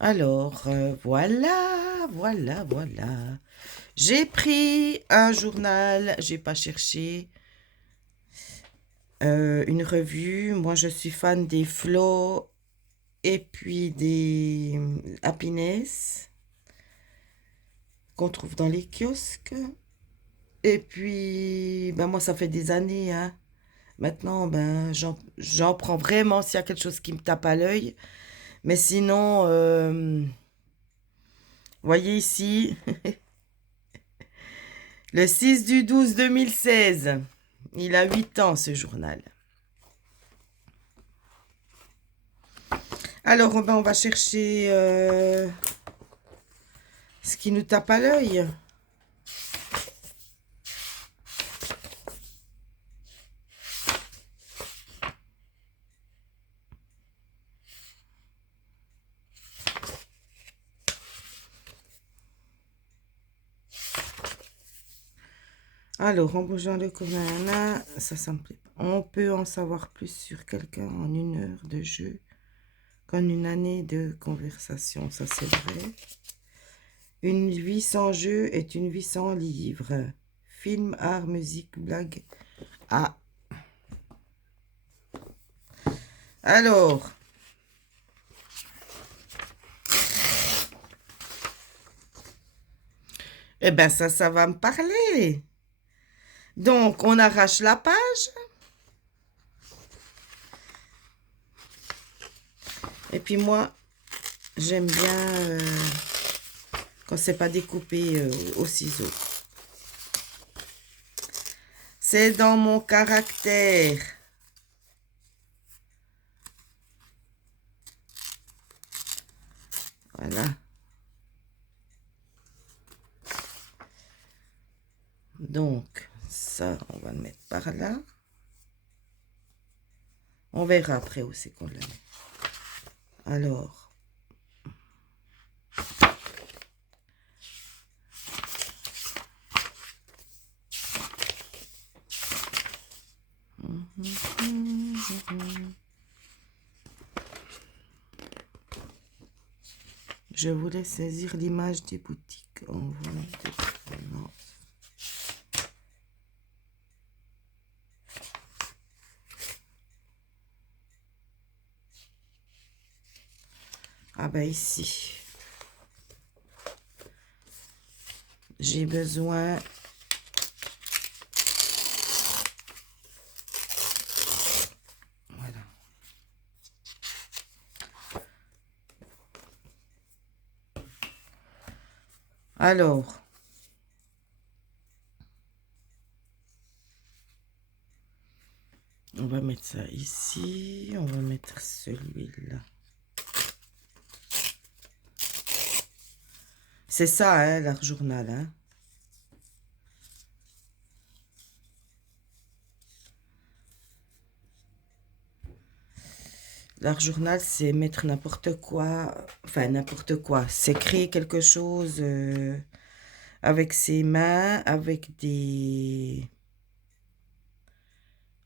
Alors, voilà. J'ai pris un journal, j'ai pas cherché, une revue. Moi, je suis fan des Flo et puis des Happiness qu'on trouve dans les kiosques. Et puis, ben moi, ça fait des années, hein. Maintenant, ben, j'en prends vraiment s'il y a quelque chose qui me tape à l'œil. Mais sinon, voyez ici, le 6/12/2016. Il a 8 ans, ce journal. Alors, ben, on va chercher ce qui nous tape à l'œil. Alors, en bougeant le commun, ça me plaît pas. On peut en savoir plus sur quelqu'un en 1 heure de jeu qu'en 1 année de conversation. Ça, c'est vrai. Une vie sans jeu est une vie sans livre. Film, art, musique, blague. Ah. Alors. Eh ben, ça va me parler. Donc, on arrache la page. Et puis moi, j'aime bien quand c'est pas découpé au ciseau. C'est dans mon caractère. Voilà. Donc, ça, on va le mettre par là. On verra après où c'est qu'on le met. Alors. Je voulais saisir l'image des boutiques en vente de préférence. Ah ben ici, j'ai besoin voilà. Alors, on va mettre ça ici, on va mettre celui-là. C'est ça, hein, l'art journal, hein. L'art journal, c'est mettre n'importe quoi, enfin n'importe quoi. C'est créer quelque chose avec ses mains, avec des...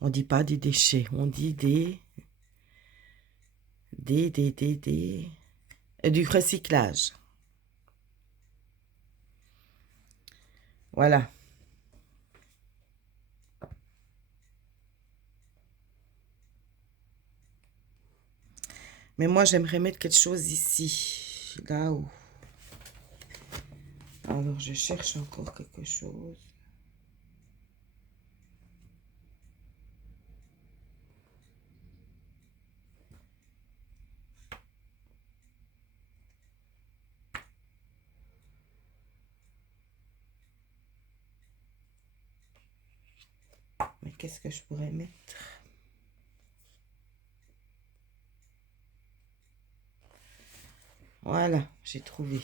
On dit pas des déchets, on dit du recyclage. Voilà. Mais moi, j'aimerais mettre quelque chose ici, là haut. Alors, je cherche encore quelque chose. Mais qu'est-ce que je pourrais mettre? Voilà, j'ai trouvé.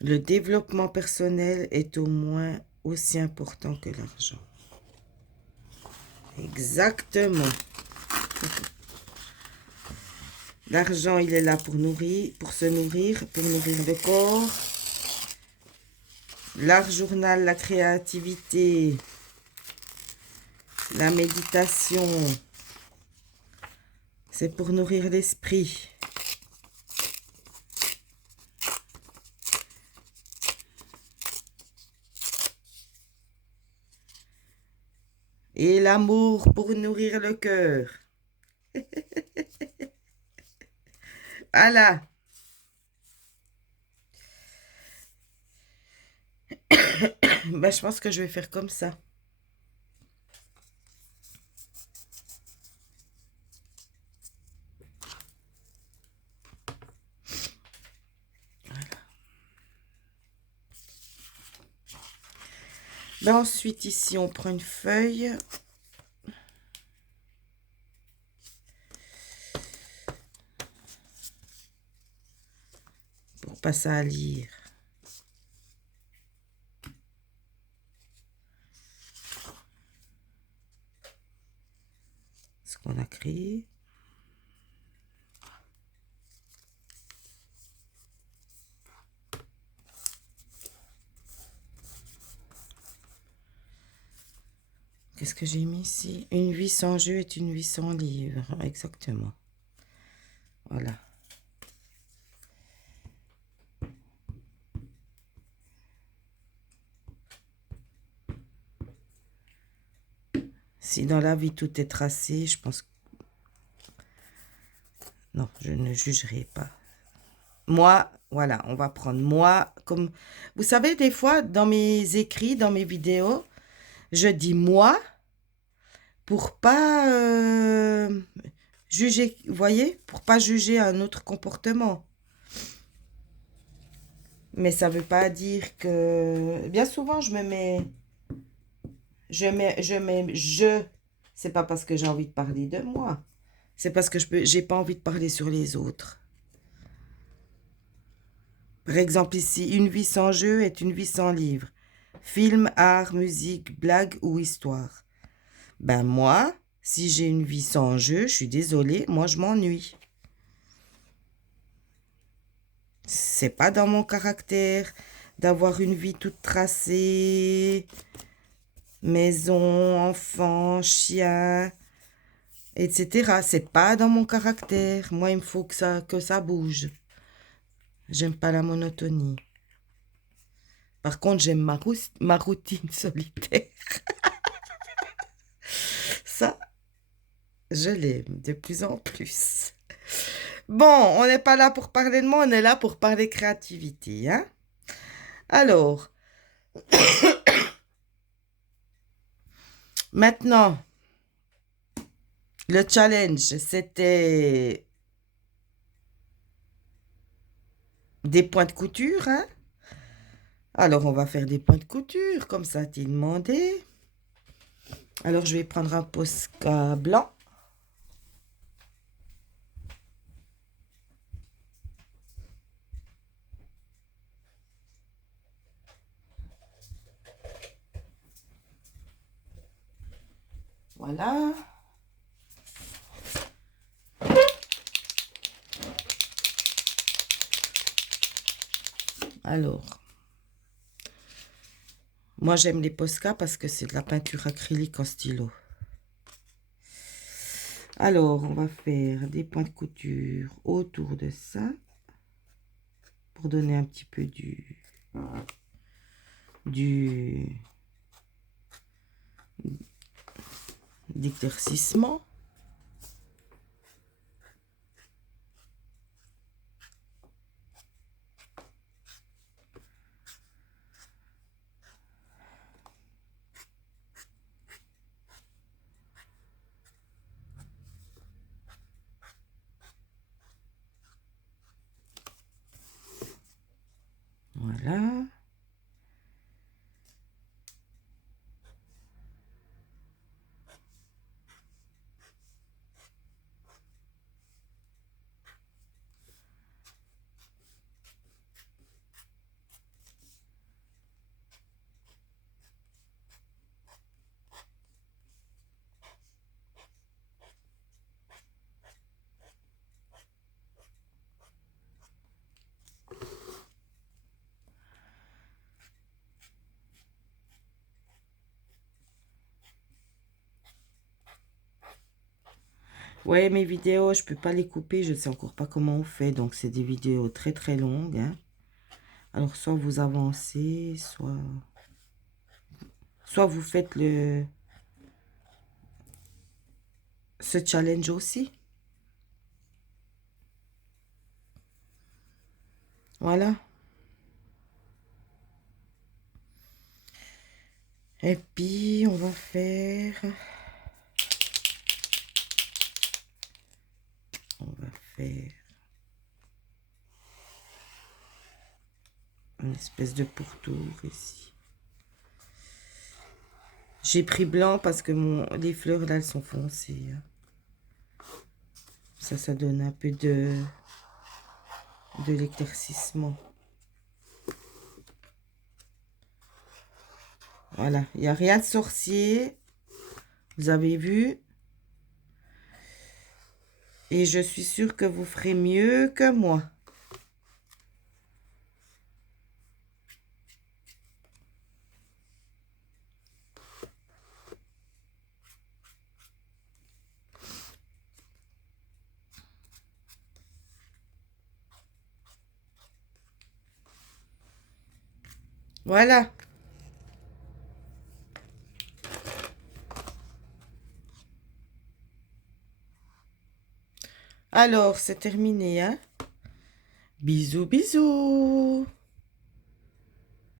Le développement personnel est au moins aussi important que l'argent. Exactement. L'argent, il est là pour nourrir, pour se nourrir, pour nourrir le corps. L'art journal, la créativité, La méditation, c'est pour nourrir l'esprit. Et l'amour pour nourrir le cœur. Voilà. Ben, je pense que je vais faire comme ça. Ben, ensuite, ici, on prend une feuille. Pour passer à lire. Ce qu'on a créé. Qu'est-ce que j'ai mis ici? Une vie sans jeu est une vie sans livre. Exactement. Voilà. Si dans la vie tout est tracé, je pense que... Non, je ne jugerai pas. Moi, voilà, on va prendre moi comme... Vous savez, des fois, dans mes écrits, dans mes vidéos, je dis moi pour pas juger, vous voyez, pour pas juger un autre comportement. Mais ça veut pas dire que... Bien souvent, je me mets... Je. C'est pas parce que j'ai envie de parler de moi. C'est parce que j'ai pas envie de parler sur les autres. Par exemple, ici, une vie sans jeu est une vie sans livre. Film, art, musique, blague ou histoire. Ben moi, si j'ai une vie sans jeu, je suis désolée, moi je m'ennuie. C'est pas dans mon caractère d'avoir une vie toute tracée. Maison, enfant, chien, etc. C'est pas dans mon caractère. Moi, il me faut que ça bouge. J'aime pas la monotonie. Par contre, j'aime ma routine solitaire. Ça, je l'aime de plus en plus. Bon, on n'est pas là pour parler de moi, on est là pour parler créativité, hein? Alors, maintenant, le challenge, c'était des points de couture, hein? Alors, on va faire des points de couture, comme ça t'es demandé. Alors, je vais prendre un Posca blanc. Voilà. Alors, moi j'aime les Posca parce que c'est de la peinture acrylique en stylo. Alors, on va faire des points de couture autour de ça pour donner un petit peu d'éclaircissement. Voilà. Ouais, mes vidéos, je peux pas les couper. Je sais encore pas comment on fait. Donc, c'est des vidéos très, très longues. Hein. Alors, soit vous avancez, soit vous faites ce challenge aussi. Voilà. Et puis, on va faire... On va faire une espèce de pourtour ici. J'ai pris blanc parce que les fleurs là, elles sont foncées. Hein. Ça donne un peu de l'éclaircissement. Voilà, il n'y a rien de sorcier. Vous avez vu. Et je suis sûre que vous ferez mieux que moi. Voilà. Alors, c'est terminé, hein? Bisous, bisous.